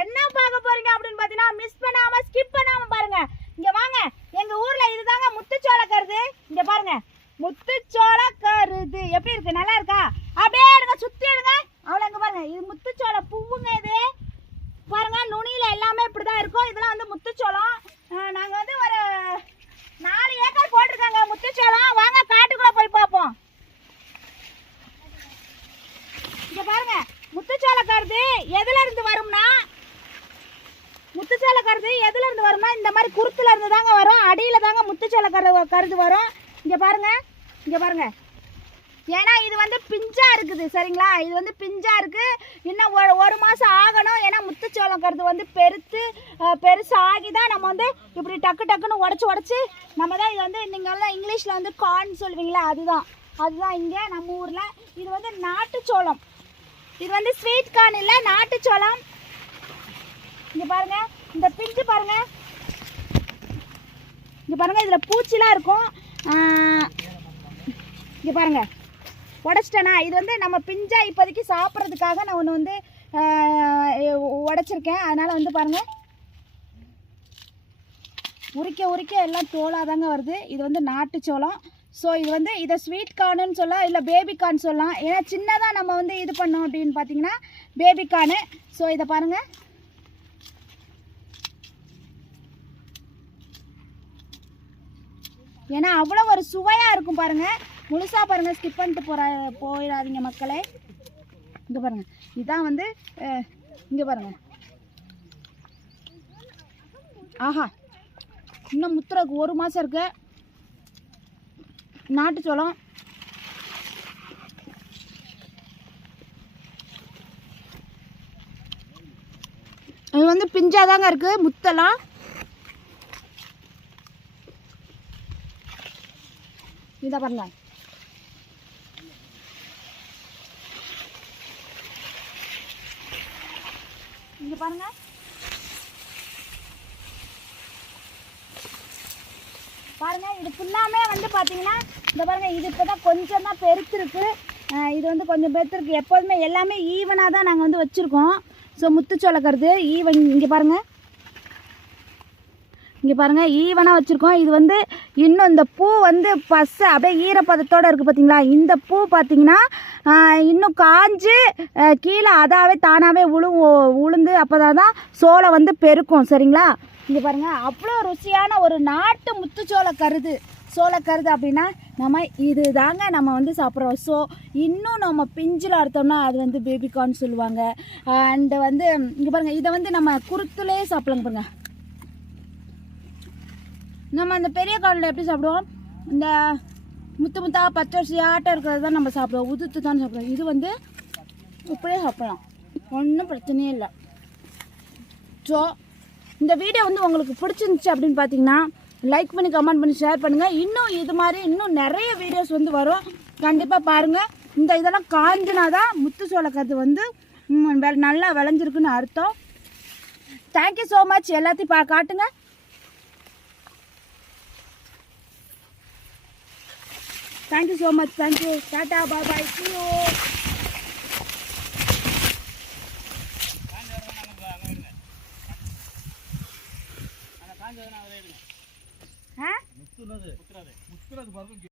என்ன பார்க்க போறீங்க அப்படின்னு பார்த்தீங்கன்னா மிஸ் பண்ணாம ஸ்கிப் பண்ணாம பாருங்க. இங்க வாங்க. எங்க ஊர்ல இதுதாங்க முத்துச்சோள கருது. இங்க பாருங்க. முத்துச்சோள கருது. எப்படி இருக்கு? நல்லா இருக்கா? அப்படியே எடுங்க சுத்தி எடுங்க. அவ்வளோ இங்க பாருங்க. இது முத்துச்சோள பூவுங்க இது. பாருங்க நுனியில எல்லாமே இப்படிதான் இருக்கும். இதெல்லாம் வந்து முத்துச்சோளம். நாங்க வந்து ஒரு நாலு ஏக்கர் போட்டிருக்காங்க முத்துச்சோளம். வாங்க காட்டுக்குள்ள போய் பார்ப்போம். இங்க பாருங்க. முத்துச்சோள கருது எதுல இருந்து வரும்னா முத்துச்சோள கருது எதுல இருந்து வரும்னா இந்த மாதிரி குருத்துல இருந்து தாங்க வரும். அடியில தாங்க முத்துச்சோள கரு கருது வரும். இங்க பாருங்க. இங்க பாருங்க. ஏன்னா இது வந்து பிஞ்சா இருக்குது சரிங்களா? இது வந்து பிஞ்சா இருக்கு. இன்னும் ஒரு ஒரு மாசம் ஆகணும். ஏன்னா முத்துச்சோளம் கருது வந்து பெருத்து அஹ், பெருசு ஆகி தான் நம்ம வந்து இப்படி டக்கு டக்குன்னு உடச்சி உடச்சி நம்ம தான் இது வந்து நீங்கள்லாம் இங்கிலீஷில் வந்து கார்ன் சொல்லுவீங்களா அதுதான். அதுதான் இங்கே நம்ம ஊரில். இது வந்து நாட்டுச்சோளம் இது வந்து ஸ்வீட் கார்ன் இல்லை நாட்டுச்சோளம் இங்கே பாருங்கள் இந்த பிஞ்சு பாருங்க. இங்க பாருங்க இதுல பூச்சிலாம் இருக்கும். ஆஹ், இங்க பாருங்க. உடச்சிட்டேனா? இது வந்து நம்ம பிஞ்சா இப்போதைக்கு சாப்பிட்றதுக்காக நான் ஒன்று வந்து உடச்சிருக்கேன். அதனால் அதனால வந்து பாருங்க. உரிக்க உரிக்க எல்லாம் தோலாக தாங்க வருது. இது வந்து நாட்டுச்சோளம் ஸோ இது வந்து இதை ஸ்வீட் கார்னுன்னு சொல்லலாம் இல்லை பேபி கார்ன் சொல்லலாம். ஏன்னா சின்னதாக நம்ம வந்து இது பண்ணோம் அப்படின்னு பார்த்தீங்கன்னா பேபி கார்னு ஸோ இதை பாருங்கள் ஏன்னா அவ்வளோ ஒரு சுவையாக இருக்கும் பாருங்கள் முழுசாக பாருங்கள் ஸ்கிப் பண்ணிட்டு போகிற போயிடாதீங்க மக்களே. இங்கே பாருங்கள் இதான் வந்து இங்கே பாருங்கள் ஆஹா. இன்னும் முத்துறக்கு ஒரு மாதம் இருக்கு. நாட்டுச்சோளம் இது வந்து பிஞ்சாதாங்க இருக்குது முத்தெல்லாம். இதை பாருங்க இங்க பாருங்க பாருங்க இது ஃபுல்லாமே வந்து பார்த்தீங்கன்னா இந்த பாருங்க இது இப்போதான் கொஞ்சம் தான் பெருத்திருக்கு இது வந்து கொஞ்சம் பெருத்திருக்கு. எப்போதுமே எல்லாமே ஈவனாக தான் நாங்கள் வந்து வச்சுருக்கோம். ஸோ முத்துச்சோளக்கருது ஈவன் இங்கே பாருங்கள் இங்கே பாருங்கள் ஈவனாக வச்சுருக்கோம். இது வந்து இன்னும் இந்த பூ வந்து பஸ்ஸு அப்படியே ஈரப்பதத்தோடு இருக்குது பார்த்தீங்களா இந்த பூ பார்த்தீங்கன்னா இன்னும் காஞ்சு கீழே அதாவே தானாகவே உழு உளுந்து அப்போ தான் சோளம் வந்து பெருக்கும். சரிங்களா? இங்கே பாருங்கள் அவ்வளோ ருசியான ஒரு நாட்டு முத்துச்சோள கருது. சோளக்கருது அப்படின்னா நம்ம இது தாங்க நம்ம வந்து சாப்பிட்றோம். ஸோ இன்னும் நம்ம பிஞ்சில் அறுத்தோம்னா அது வந்து பேபிகார்ன் சொல்லுவாங்க. அண்டு வந்து இங்கே பாருங்கள் இதை வந்து நம்ம குருத்துலேயே சாப்பிட்லாங்க பாருங்கள் நம்ம அந்த பெரிய காலில் எப்படி சாப்பிடுவோம்? இந்த முத்து முத்தா பச்சரிசியாட்டம் இருக்கிறது தான் நம்ம சாப்பிடுவோம். உதுத்து தான் சாப்பிடுவோம். இது வந்து இப்படியே சாப்பிடலாம். ஒன்றும் பிரச்சனையே இல்லை. ஸோ இந்த வீடியோ வந்து உங்களுக்கு பிடிச்சிருந்துச்சு அப்படின்னு பார்த்தீங்கன்னா லைக் பண்ணி கமெண்ட் பண்ணி ஷேர் பண்ணுங்கள் இன்னும் இது மாதிரி இன்னும் நிறைய வீடியோஸ் வந்து வரும். கண்டிப்பாக பாருங்கள் இந்த இதெல்லாம் காஞ்சினா தான் முத்து சோளக்கருது வந்து நல்லா விளைஞ்சிருக்குன்னு அர்த்தம். தேங்க்யூ ஸோ மச் எல்லாத்தையும் பா காட்டுங்க. Thank you so much thank you tata bye bye you. ஆ முத்துறது முத்துறது பாருங்க